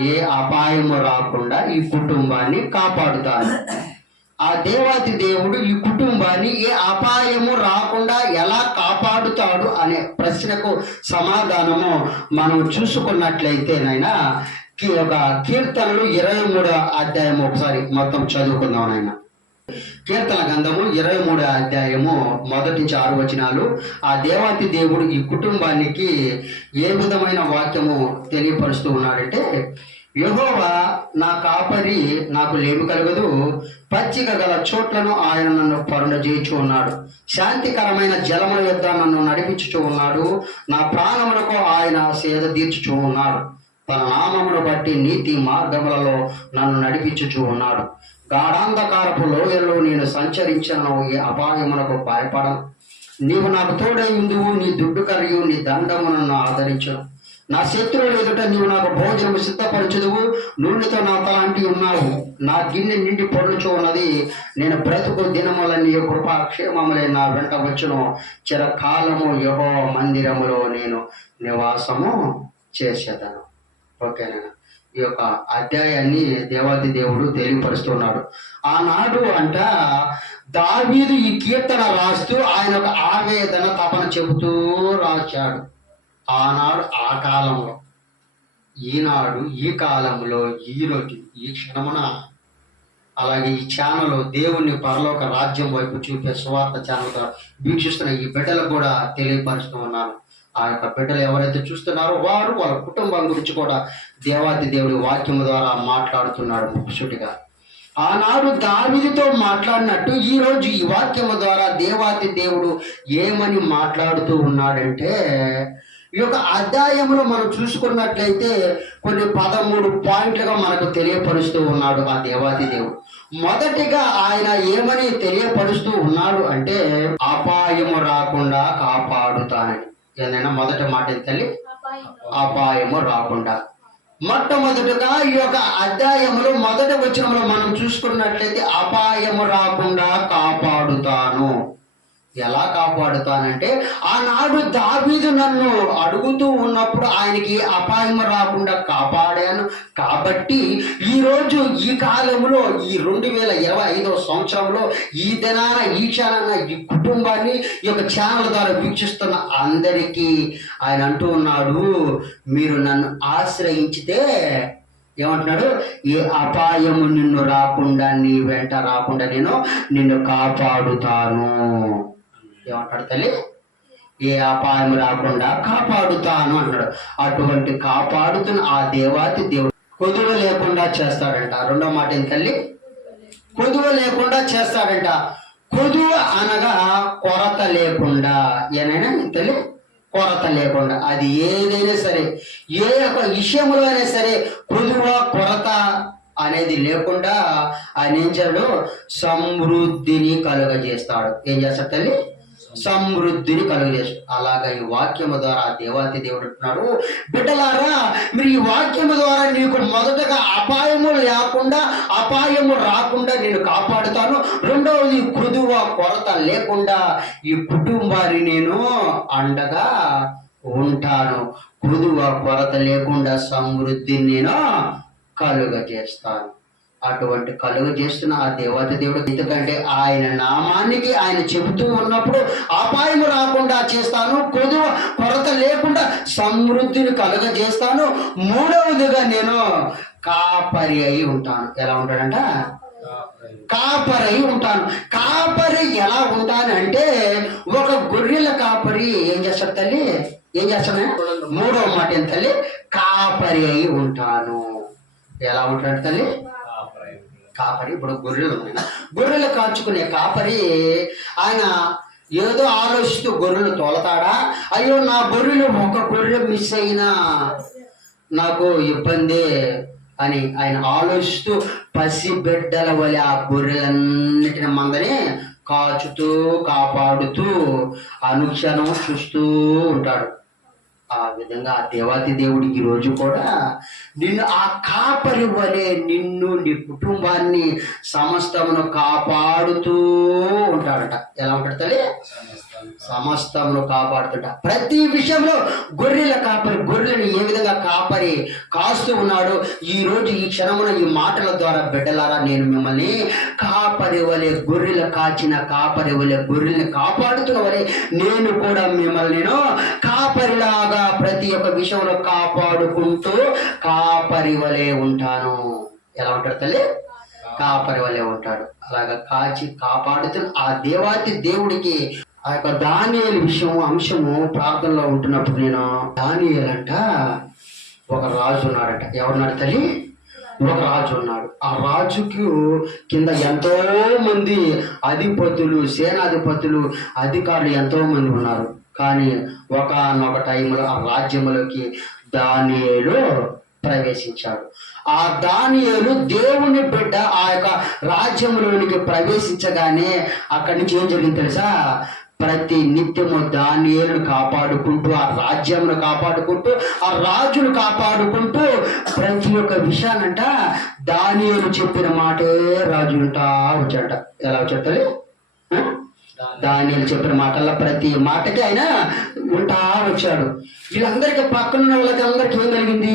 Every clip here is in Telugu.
ఏ అపాయము రాకుండా ఈ కుటుంబాన్ని కాపాడుతాను ఆ దేవాతి దేవుడు ఈ కుటుంబాన్ని ఏ అపాయము రాకుండా ఎలా కాపాడుతాడు అనే ప్రశ్నకు సమాధానము మనం చూసుకున్నట్లయితేనైనా నైనా ఒక కీర్తనలు ఇరవై మూడో అధ్యాయం ఒకసారి మొత్తం చదువుకుందాం నాయన. కీర్తన గంధము ఇరవై మూడో అధ్యాయము మొదటి నుంచి ఆరు వచనాలు. ఆ దేవాతి దేవుడు ఈ కుటుంబానికి ఏ విధమైన వాక్యము తెలియపరుస్తూ ఉన్నాడంటే యెహోవా నా కాపరి నాకు లేమి కలగదు పచ్చిక గల చోట్లను ఆయన నన్ను పరుణ చేయించు ఉన్నాడు. శాంతికరమైన జలముల యొద్ద నన్ను నడిపించుచూ ఉన్నాడు నా ప్రాణములకు ఆయన సేద తీర్చుచూ ఉన్నాడు. తన నామమును బట్టి నీతి మార్గములలో నన్ను నడిపించుచూ ఉన్నాడు. గాఢాంధకారపు లోయల్లో నేను సంచరించను ఈ అపాయమునకు భయపడను. నీవు నాకు తోడై ఉందువు నీ దుడ్డు కరియు నీ దండము నన్ను ఆదరించను. నా శత్రువులు ఎదుట నీవు నాకు భోజనము సిద్ధపరచుదువు నూనెతో నా తలాంటి ఉన్నావు. నా గిన్నె నిండి పొడుచు ఉన్నది. నేను బ్రతుకు దినములన్నీ నీ కృపాక్షేమములే నా వెంట వచ్చును. చిరకాలము యహో మందిరములో నేను నివాసము చేసేదను. ఓకేనా? ఈ యొక్క అధ్యాయాన్ని దేవాది దేవుడు తెలియపరుస్తున్నాడు. ఆనాడు అంట దావీదు ఈ కీర్తన రాస్తూ ఆయన ఒక ఆవేదన తపన చెబుతూ రాశాడు. ఆనాడు ఆ కాలంలో. ఈనాడు ఈ కాలంలో ఈరోజు ఈ క్షణమున అలాగే ఈ ఛానల్ దేవుణ్ణి పరలోక రాజ్యం వైపు చూపే సువార్త ఛానల్ ద్వారా వీక్షిస్తున్న ఈ బిడ్డలకు కూడా తెలియపరుస్తూ ఉన్నాను. ఆ యొక్క బిడ్డలు ఎవరైతే చూస్తున్నారో వారు వాళ్ళ కుటుంబం గురించి కూడా దేవాది దేవుడి వాక్యం ద్వారా మాట్లాడుతున్నాడు ముఖ్యుడిగా. ఆనాడు దావిదితో మాట్లాడినట్టు ఈ రోజు ఈ వాక్యం ద్వారా దేవాది దేవుడు ఏమని మాట్లాడుతూ ఉన్నాడంటే ఈ యొక్క అధ్యాయంలో మనం చూసుకున్నట్లయితే కొన్ని పదమూడు పాయింట్లుగా మనకు తెలియపరుస్తూ ఉన్నాడు ఆ దేవాది దేవుడు. మొదటిగా ఆయన ఏమని తెలియపరుస్తూ ఉన్నాడు అంటే అపాయము రాకుండా కాపాడుతానని. ఏదైనా మొదటి మాట తల్లి? అపాయము రాకుండా. మొట్టమొదటిగా ఈ యొక్క అధ్యాయములో మొదటి వచనంలో మనం చూసుకున్నట్లయితే అపాయము రాకుండా కాపాడుతాను. ఎలా కాపాడుతానంటే ఆనాడు దావీదు నన్ను అడుగుతూ ఉన్నప్పుడు ఆయనకి అపాయం రాకుండా కాపాడాను. కాబట్టి ఈరోజు ఈ కాలంలో ఈ రెండు వేల ఇరవై ఐదో సంవత్సరంలో ఈ దినాన ఈ క్షణాన ఈ కుటుంబాన్ని ఈ యొక్క ఛానల్ ద్వారా వీక్షిస్తున్న అందరికీ ఆయన అంటూ ఉన్నాడు మీరు నన్ను ఆశ్రయించితే ఏమంటున్నాడు ఏ అపాయము నిన్ను రాకుండా నీ వెంట రాకుండా నేను నిన్ను కాపాడుతాను. ఏమంటాడు తల్లి? ఏ అపాయం రాకుండా కాపాడుతాను అంటాడు. అటువంటి కాపాడుతున్న ఆ దేవాతి దేవుడు కొదువ లేకుండా చేస్తాడంట. రెండో మాట ఏంటి తల్లి? కొదువ లేకుండా చేస్తాడంట. కొదువ అనగా కొరత లేకుండా. ఏనైనా తల్లి? కొరత లేకుండా. అది ఏదైనా సరే ఏ యొక్క విషయంలో అయినా సరే కొదువ కొరత అనేది లేకుండా ఆయన ఏం చేయడు? సమృద్ధిని కలుగజేస్తాడు. ఏం చేస్తాడు తల్లి? సమృద్ధిని కలుగజేస్తాడు అలాగా ఈ వాక్యము ద్వారా దేవాతి దేవుడు అంటున్నాడు బిడ్డలారా మీరు ఈ వాక్యము ద్వారా నీకు మొదటగా అపాయము లేకుండా అపాయము రాకుండా నేను కాపాడుతాను. రెండవది కృదువ కొరత లేకుండా ఈ కుటుంబాన్ని నేను అండగా ఉంటాను. కృదువ కొరత లేకుండా సమృద్ధిని నేను కలుగజేస్తాను. అటువంటి కలుగ చేస్తున్న ఆ దేవత దేవుడు ఎందుకంటే ఆయన నామానికి ఆయన చెబుతూ ఉన్నప్పుడు అపాయం రాకుండా చేస్తాను కొదువ కొరత లేకుండా సమృద్ధిని కలుగ చేస్తాను మూడవదిగా నేను కాపరి అయి ఉంటాను. ఎలా ఉంటాడంట? కాపరి అయి ఉంటాను. కాపరి ఎలా ఉంటానంటే ఒక గొర్రెల కాపరి ఏం చేస్తాడు తల్లి? ఏం చేస్తాను మూడవ మాట ఏం తల్లి? కాపరి అయి ఉంటాను. ఎలా ఉంటాడు తల్లి? కాపరి ఇప్పుడు గొర్రెలు ఉన్నాయి. గొర్రెలు కాచుకునే కాపరి ఆయన ఏదో ఆలోచిస్తూ గొర్రెలు తోలతాడా? అయ్యో నా గొర్రెలు ఒక గొర్రె మిస్ అయినా నాకు ఇబ్బంది అని ఆయన ఆలోచిస్తూ పసి బిడ్డల వలె ఆ గొర్రెలన్నిటిని మందని కాచుతూ కాపాడుతూ అనుక్షణం చూస్తూ ఉంటాడు. ఆ విధంగా ఆ దేవాతి దేవుడు ఈరోజు రోజు కూడా నిన్ను ఆ కాపరి వలె నిన్ను నీ కుటుంబాన్ని సమస్తమును కాపాడుతూ ఉంటాడట. ఎలా ఉంటాడు తల్లి? సమస్తమును కాపాడుతుంట. ప్రతి విషయంలో గొర్రెల కాపరి గొర్రెలను ఏ విధంగా కాపరి కాస్తూ ఉన్నాడు ఈ రోజు ఈ క్షణమున ఈ మాటల ద్వారా బిడ్డలారా నేను మిమ్మల్ని కాపరి వలె గొర్రెల కాచిన కాపరి వలె గొర్రెల్ని కాపాడుతున్న వలె నేను కూడా మిమ్మల్ని నేను కాపరిలాగా ప్రతి ఒక్క విషయంలో కాపాడుకుంటూ కాపరి వలె ఉంటాను. ఎలా ఉంటాడు తల్లి? కాపరి వలె ఉంటాడు. అలాగా కాచి కాపాడుతున్న ఆ దేవాతి దేవుడికి ఆ యొక్క దానియలు విషయం అంశము ప్రార్థనలో ఉంటున్నప్పుడు నేను దానియల్ అంట ఒక రాజు ఉన్నాడట. ఎవరున్నాడు తల్లి? ఒక రాజు ఉన్నాడు. ఆ రాజుకు కింద ఎంతో మంది అధిపతులు సేనాధిపతులు అధికారులు ఎంతో మంది ఉన్నారు. కానీ ఒకనొక టైంలో ఆ రాజ్యంలోకి దానియేలు ప్రవేశించాడు. ఆ దానియేలు దేవుని బిడ్డ ఆ యొక్క రాజ్యంలోనికి ప్రవేశించగానే అక్కడి నుంచి ఏం జరిగింది తెలుసా? ప్రతి నిత్యము దానియేలును కాపాడుకుంటూ ఆ రాజ్యమును కాపాడుకుంటూ ఆ రాజును కాపాడుకుంటూ ప్రతి ఒక్క విషయానంట దానియేలు చెప్పిన మాటే రాజు ఉంటా వచ్చాట ఎలా వచ్చాడు దానియలు చెప్పిన మాటల్లో ప్రతి మాటకి ఆయన ఉంటా వచ్చాడు. వీళ్ళందరికీ పక్కన వాళ్ళకి అందరికీ ఏం కలిగింది?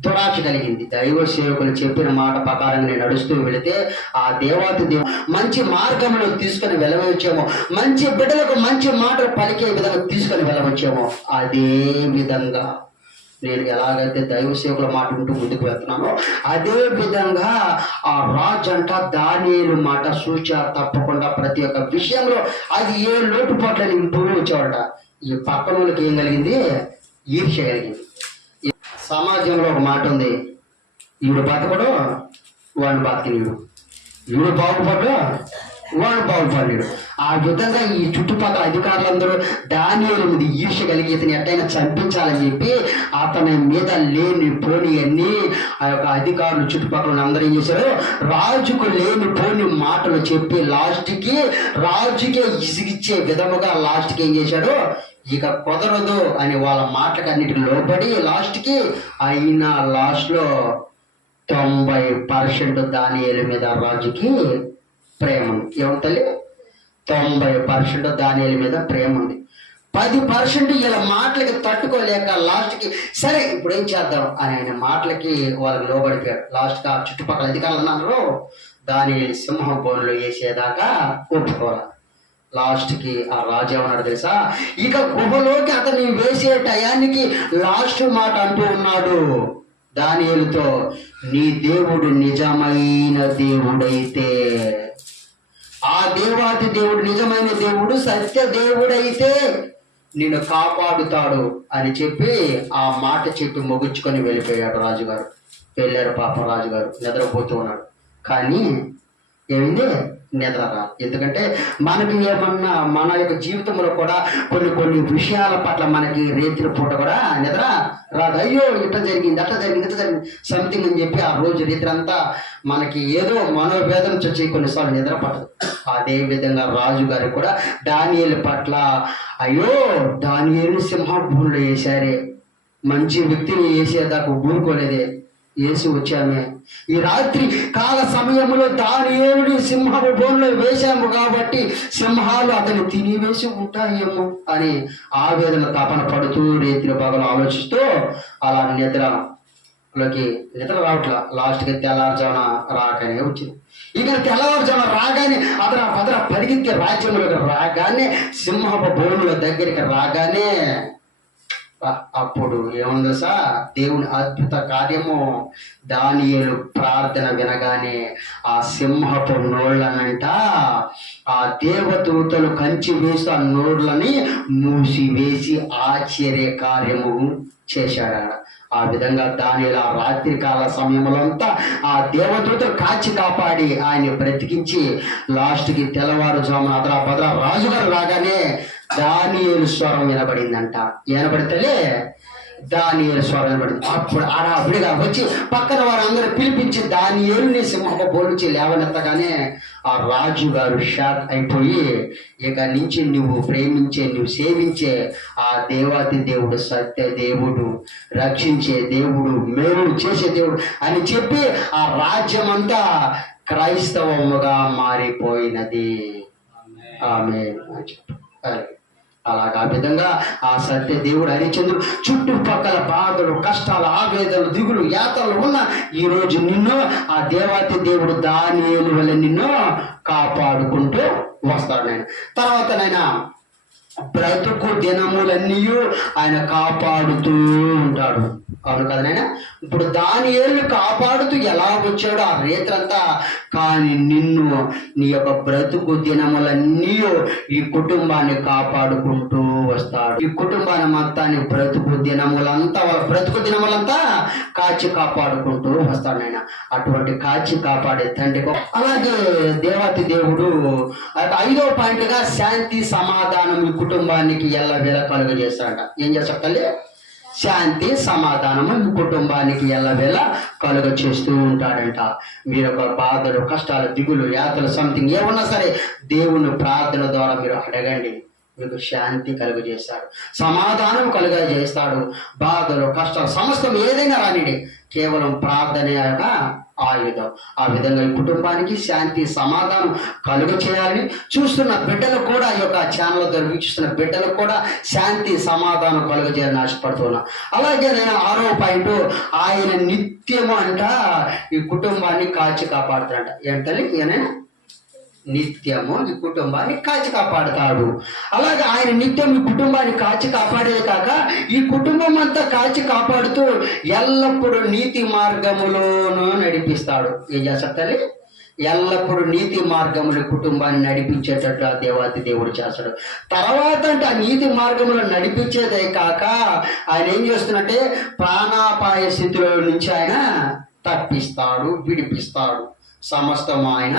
దురాశ కలిగింది. దైవ సేవకులు చెప్పిన మాట ప్రకారం నేను నడుస్తూ వెళితే ఆ దేవాతి దేవ మంచి మార్గంలో తీసుకొని వెళ్ళవచ్చేమో. మంచి బిడ్డలకు మంచి మాటలు పలికే విధంగా తీసుకొని వెళ్ళవచ్చేమో. అదే విధంగా నేను ఎలాగైతే దైవ సేవకుల మాట ఉంటూ ముందుకు వెళ్తున్నానో అదే విధంగా ఆ రాజు అంట మాట సూచ తప్పకుండా ప్రతి ఒక్క విషయంలో అది ఏ లోటుపాట్లని ఇంప్రూవ్ వచ్చేవాడట ఈ పక్కన వాళ్ళకి ఏం కలిగింది? ఈర్ష్య కలిగింది. సమాజంలో ఒక మాట ఉంది. ఈడు బతకడు వాడిని బతికినీడు ఈడు బాగుపడ్డు వాడు బాగుపడ్డాడు ఆ విధంగా ఈ చుట్టుపక్కల అధికారులందరూ దాని మీద ఈర్ష కలిగి ఇతను ఎట్టయినా చంపించాలని చెప్పి అతని మీద లేని పోని అన్ని ఆ యొక్క అధికారులు చుట్టుపక్కల అందరూ ఏం చేశారు? రాజుకు లేని పోని మాటలు చెప్పి లాస్ట్కి రాజుకే ఇసిగిచ్చే విధముగా లాస్ట్కి ఏం చేశాడు? ఇక కుదరదు అని వాళ్ళ మాటలకు అన్నిటికి లోబడి లాస్ట్కి అయినా లాస్ట్లో తొంభై పర్సెంట్ దానియేలు మీద రాజుకి ప్రేమ ఉంది. ఏమో తొంభై పర్సెంట్ దానియేలు మీద ప్రేమ ఉంది. పది పర్సెంట్ ఇలా మాటలకి తట్టుకోలేక లాస్ట్కి సరే ఇప్పుడు ఏం చేద్దాం అని ఆయన మాటలకి వాళ్ళకి లోబడిపోయారు. లాస్ట్గా ఆ చుట్టుపక్కల అధికారులు అన్నారు దాని సింహం బోన్లో వేసేదాకా ఒప్పుకోవాలి. లాస్ట్కి ఆ రాజు ఏమన్నాడు తెలుసా? ఇక గుహలోకి అతన్ని వేసే టయానికి లాస్ట్ మాట అంటూ ఉన్నాడు. దానితో నీ దేవుడు నిజమైన దేవుడైతే ఆ దేవాది దేవుడు నిజమైన దేవుడు సత్య దేవుడైతే నిన్ను కాపాడుతాడు అని చెప్పి ఆ మాట చెప్పి ముగించుకొని వెళ్ళిపోయాడు రాజుగారు. వెళ్ళారు పాప రాజుగారు. నిద్రపోతూ ఉన్నాడు. కానీ ఏమైంది నిద్ర రాదు ఎందుకంటే మనకి ఏమన్నా మన యొక్క జీవితంలో కూడా కొన్ని కొన్ని విషయాల పట్ల మనకి రేతిన పూట కూడా నిద్ర రాదు. అయ్యో ఇట్లా జరిగింది అట్లా జరిగింది ఇట్లా జరిగింది సంథింగ్ అని చెప్పి ఆ రోజు రీతి అంతా మనకి ఏదో మనోవేదన వచ్చి కొన్నిసార్లు నిద్ర పట్టదు. అదే విధంగా రాజు గారు కూడా దానియేలు పట్ల అయ్యో దానియేలు సింహభూమిలో వేశారే. మంచి వ్యక్తిని వేసేదాకా ఊరుకోలేదే. వేసి వచ్చామే. ఈ రాత్రి కాల సమయంలో దానియేలుని సింహపు బోన్లో వేశాము కాబట్టి సింహాలు అతన్ని తినివేసి ఉంటాయేమో అని ఆవేదన తపన పడుతూ రేతిన పగలు ఆలోచిస్తూ అలా నిద్రలోకి నిద్ర రావట్లా. లాస్ట్కి తెల్లారుజామున రాకనే వచ్చింది. ఇక తెల్లవారుజామున రాగానే అతను పదర పరిగెత్తి రాజ్యంలోకి రాగానే సింహపు బోనుల దగ్గరికి రాగానే అప్పుడు ఏముందో సార్ దేవుని అద్భుత కార్యము దానియేలు ప్రార్థన వినగానే ఆ సింహపు నోళ్ళనంట ఆ దేవదూతలు కంచి వేసి ఆ నోళ్ళని మూసివేసి ఆశ్చర్య కార్యము చేశాడు ఆ విధంగా దాని ఆ రాత్రికాల సమయంలో అంతా ఆ దేవదూతలు కాచి కాపాడి ఆయన బ్రతికించి లాస్ట్కి తెల్లవారుజామున అదరా భద్ర రాజుగారు రాగానే దానియేలు స్వరం వినబడిందంట. వినబడితేలే దానియేలు స్వరం వినబడింది. అప్పుడు ఆడావిడిగా వచ్చి పక్కన వారందరూ పిలిపించి దానియేలుని సింహపు పోలిచి లేవనెత్తగానే ఆ రాజు గారు షాక్ అయిపోయి ఇక నుంచి నువ్వు ప్రేమించే నువ్వు సేవించే ఆ దేవాతి దేవుడు సత్య దేవుడు రక్షించే దేవుడు మేలు చేసే దేవుడు అని చెప్పి ఆ రాజ్యం అంతా క్రైస్తవముగా మారిపోయినది. ఆమె అది. అలాగా ఆ విధంగా ఆ సత్య దేవుడు హరిచంద్రుడు చుట్టుపక్కల బాధలు కష్టాలు ఆవేదనలు దిగులు యాతలు ఉన్న ఈ రోజు నిన్ను ఆ దేవాతి దేవుడు దాని వల్ల నిన్ను కాపాడుకుంటూ వస్తాడు నేను తర్వాత నైనా బ్రతుకు దినములన్నీ ఆయన కాపాడుతూ ఉంటాడు. అవును కదా నాయన? ఇప్పుడు దాని ఏళ్ళు కాపాడుతూ ఎలా వచ్చాడో ఆ రేత్రంతా? కానీ నిన్ను నీ యొక్క బ్రతుకు దినములన్నీ ఈ కుటుంబాన్ని కాపాడుకుంటూ వస్తాడు. ఈ కుటుంబాన్ని మొత్తాన్ని బ్రతుకు దినములంతా బ్రతుకు దినములంతా కాచి కాపాడుకుంటూ వస్తాడు నాయన. అటువంటి కాచి కాపాడే తండ్రి అలాగే దేవాతి దేవుడు ఐదో పాయింట్గా శాంతి సమాధానం కుటుంబానికి కుటుంబానికి కలుగ చేస్తారంట ఏం చేస్తాడు తల్లి? శాంతి సమాధానము మీ కుటుంబానికి ఎల్లవేళ కలుగ చేస్తూ ఉంటాడంట. మీరు ఒక బాధలు కష్టాలు దిగులు యాతలు సంథింగ్ ఏమన్నా సరే దేవుని ప్రార్థన ద్వారా మీరు అడగండి. మీకు శాంతి కలుగజేస్తాడు. సమాధానం కలుగ చేస్తాడు బాధలు కష్టాలు సమస్తం ఏదైనా రానిడి. కేవలం ప్రార్థన యొక్క ఆయుధం. ఆ విధంగా ఈ కుటుంబానికి శాంతి సమాధానం కలుగు చేయాలని చూస్తున్న బిడ్డలకు కూడా ఈ యొక్క ఛానల్ ద్వారా వీక్షిస్తున్న బిడ్డలకు కూడా శాంతి సమాధానం కలుగు చేయాలని ఆశపడుతున్నా. అలాగే నేను ఆరో పాయింట్ ఆయన నిత్యము అంట ఈ కుటుంబాన్ని కాచి కాపాడుతాడంట ఏంటని ఈయన నిత్యము ఈ కుటుంబాన్ని కాచి కాపాడుతాడు. అలాగే ఆయన నిత్యం ఈ కుటుంబాన్ని కాచి కాపాడేది కాక ఈ కుటుంబం అంతా కాచి కాపాడుతూ ఎల్లప్పుడూ నీతి మార్గములోనూ నడిపిస్తాడు. ఏం చేస్తాడు ఎల్లప్పుడూ నీతి మార్గములు కుటుంబాన్ని నడిపించేటట్టు ఆ దేవాతి దేవుడు చేస్తాడు. తర్వాత అంటే ఆ నీతి మార్గంలో నడిపించేదే కాక ఆయన ఏం చేస్తున్నట్టే ప్రాణాపాయ స్థితిలో నుంచి ఆయన తప్పిస్తాడు విడిపిస్తాడు. సమస్తం ఆయన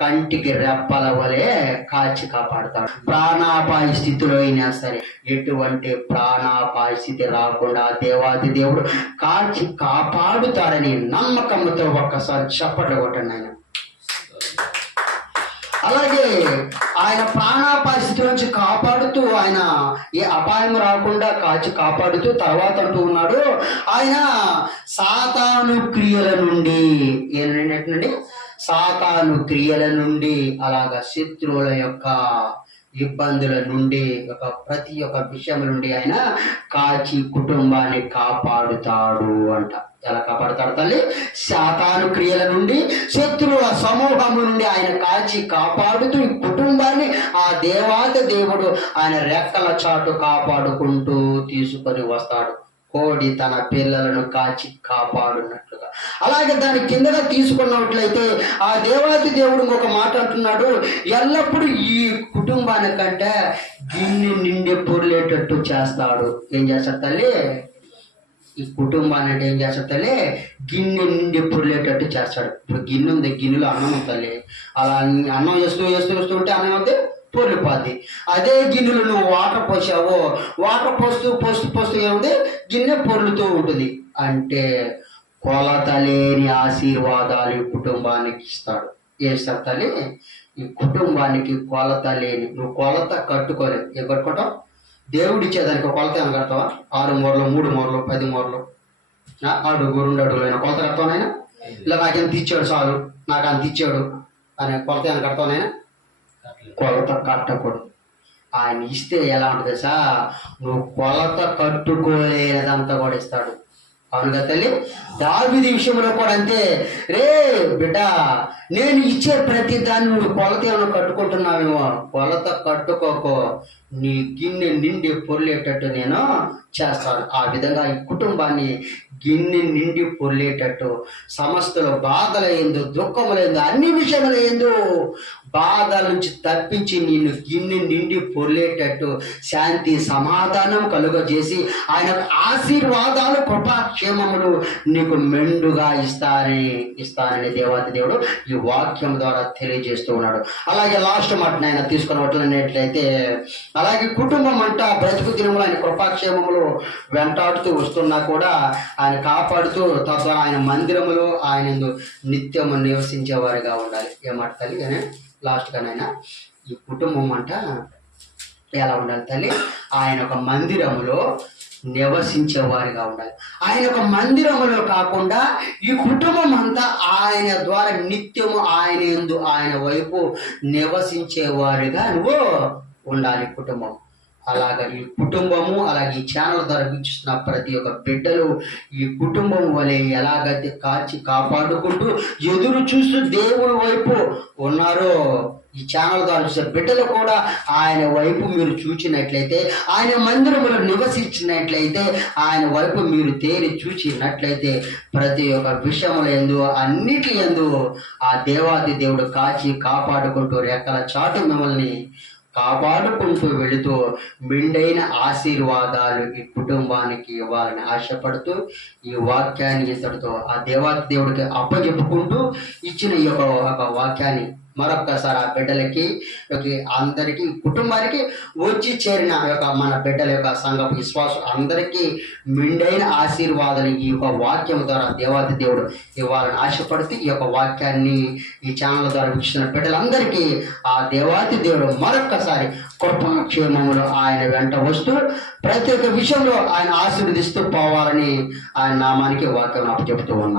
కంటికి రెప్పల వలె కాచి కాపాడుతాడు. ప్రాణాపాయ స్థితిలో అయినా సరే ఎటువంటి ప్రాణాపాయ స్థితి రాకుండా దేవాది దేవుడు కాచి కాపాడుతాడని నమ్మకంతో ఒక్కసారి చప్పట్లు కొట్టండి ఆయన. అలాగే ఆయన ప్రాణాపాస్థితి నుంచి కాపాడుతూ ఆయన ఏ అపాయం రాకుండా కాచి కాపాడుతూ తర్వాత అంటూ ఉన్నాడు. ఆయన సాతాను క్రియల నుండి ఏంటండి సాతాను క్రియల నుండి అలాగా శత్రువుల యొక్క ఇబ్బందుల నుండి ఒక ప్రతి ఒక్క విషయం నుండి ఆయన కాచి కుటుంబాన్ని కాపాడుతాడు అంట. ఎలా కాపాడుతాడు తల్లి. శాతాను క్రియల నుండి శత్రువుల సమూహము నుండి ఆయన కాచి కాపాడుతూ ఈ కుటుంబాన్ని ఆ దేవాత దేవుడు ఆయన రెక్కల చాటు కాపాడుకుంటూ తీసుకొని వస్తాడు. కోడి తన పిల్లలను కాచి కాపాడున్నట్లుగా. అలాగే దాని కిందగా తీసుకున్నట్లయితే ఆ దేవాతి దేవుడు ఒక మాట అంటున్నాడు. ఎల్లప్పుడూ ఈ కుటుంబానికంటే గిన్నె నిండి పొర్లేటట్టు చేస్తాడు. ఏం చేస్తాడు తల్లి? ఈ కుటుంబాన్ని అంటే ఏం చేస్తాడు తల్లి? గిన్నె నిండి పొర్లేటట్టు చేస్తాడు. ఇప్పుడు గిన్నె ఉంది గిన్నెలో అన్నం ఉంది తల్లి. అలా అన్నం వేస్తూ వేస్తూ వేస్తూ ఉంటే అన్నం అయితే పొర్లిపోద్ది అదే గిన్నెలో నువ్వు వాటర్ పోసావో వాటర్ పోస్తూ పోస్తూ పోస్తూ ఏముంది? గిన్నె పొర్లుతూ ఉంటుంది. అంటే కొలత లేని ఆశీర్వాదాలు ఈ కుటుంబానికి ఇస్తాడు. ఏస్తాడు తల్లి? ఈ కుటుంబానికి కొలత లేని నువ్వు కొలత కట్టుకోలేవు. ఎవరు దేవుడు ఇచ్చేదానికి ఒక కొలత ఏమైనా కడతావా? ఆరు మూరలు మూడు మూరలు పది మూరలు? అడుగు రెండు అడుగులు అయినా కొలత కడతావునైనా ఇలా నాకెంత ఇచ్చాడు చాలు నాకు అంత ఇచ్చాడు అనే కొలత ఏమైనా కడతావునైనా కొలత కట్టకూడదు. ఆయన ఇస్తే ఎలా ఉంటుంది సా నువ్వు కొలత కట్టుకోలేదంతా కూడా ఇస్తాడు. అవునుగా తల్లి దావిది విషయంలో కూడా అంతే. రే బిడ్డ నేను ఇచ్చే ప్రతి దాన్ని నువ్వు కొలత ఏమైనా కట్టుకుంటున్నావేమో? కొలత కట్టుకోకో. నీ గిన్నె నిండి పొర్లేటట్టు నేను చేస్తాను. ఆ విధంగా ఈ కుటుంబాన్ని గిన్నె నిండి పొర్లేటట్టు సమస్తలో బాధల దుఃఖములైందో అన్ని విషయముల బాధల నుంచి తప్పించి నిన్ను గిన్నె నిండి పొర్లేటట్టు శాంతి సమాధానం కలుగజేసి ఆయన ఆశీర్వాదాలు కృపాక్షేమములు నీకు మెండుగా ఇస్తారని ఇస్తానని దేవాది దేవుడు ఈ వాక్యం ద్వారా తెలియజేస్తూ ఉన్నాడు. అలాగే లాస్ట్ మాట ఆయన తీసుకున్నట్లయితే అలాగే కుటుంబం అంట బ్రతుకు దినములు ఆయన కృపాక్షేమములు వెంటాడుతూ వస్తున్నా కూడా ఆయన కాపాడుతూ తద్వారా ఆయన మందిరములో ఆయన నిత్యము నివసించేవారిగా ఉండాలి. ఏమాట తల్లి కానీ లాస్ట్గానైనా ఈ కుటుంబం అంట ఎలా ఉండాలి తల్లి? ఆయన ఒక మందిరములో నివసించేవారిగా ఉండాలి. ఆయన ఒక మందిరములో కాకుండా ఈ కుటుంబం అంతా ఆయన ద్వారా నిత్యము ఆయన ఎందు ఆయన వైపు నివసించేవారిగా నువ్వు ఉండాలి కుటుంబం. అలాగ ఈ కుటుంబము అలాగే ఈ ఛానల్ ద్వారా వీక్షిస్తున్న ప్రతి ఒక్క బిడ్డలు ఈ కుటుంబం వలె ఎలాగైతే కాచి కాపాడుకుంటూ ఎదురు చూస్తూ దేవుని వైపు ఉన్నారో ఈ ఛానల్ ద్వారా చూసే బిడ్డలు కూడా ఆయన వైపు మీరు చూచినట్లయితే ఆయన మందిరములో నివసించినట్లయితే ఆయన వైపు మీరు తేరి చూచినట్లయితే ప్రతి ఒక్క విషయముల ఎందు అన్నిటి ఎందు ఆ దేవాది దేవుడు కాచి కాపాడుకుంటూ రెక్కల చాటు మిమ్మల్ని కాపాడుకుంటూ వెళుతూ మెండైన ఆశీర్వాదాలు ఈ కుటుంబానికి ఇవ్వాలని ఆశపడుతూ ఈ వాక్యాన్ని ఇతడితో ఆ దేవా దేవుడికి అప్పచెప్పుకుంటూ ఇచ్చిన ఈ యొక్క ఒక వాక్యాన్ని మరొక్కసారి ఆ బిడ్డలకి అందరికి అందరికీ కుటుంబానికి వచ్చి చేరిన యొక్క మన బిడ్డల యొక్క సంఘ విశ్వాసం అందరికీ మెండైన ఆశీర్వాదాలు ఈ యొక్క వాక్యం ద్వారా దేవాది దేవుడు ఇవ్వాలని ఆశపడుతూ ఈ యొక్క వాక్యాన్ని ఈ ఛానల్ ద్వారా వీక్షిస్తున్న బిడ్డలందరికీ ఆ దేవాది దేవుడు మరొక్కసారి కృపాక్షేమములు ఆయన వెంట వస్తూ ప్రతి ఒక్క విషయంలో ఆయన ఆశీర్వదిస్తూ పోవాలని ఆయన నామానికి వాక్యం నాకు చెబుతూ ఉన్నాను.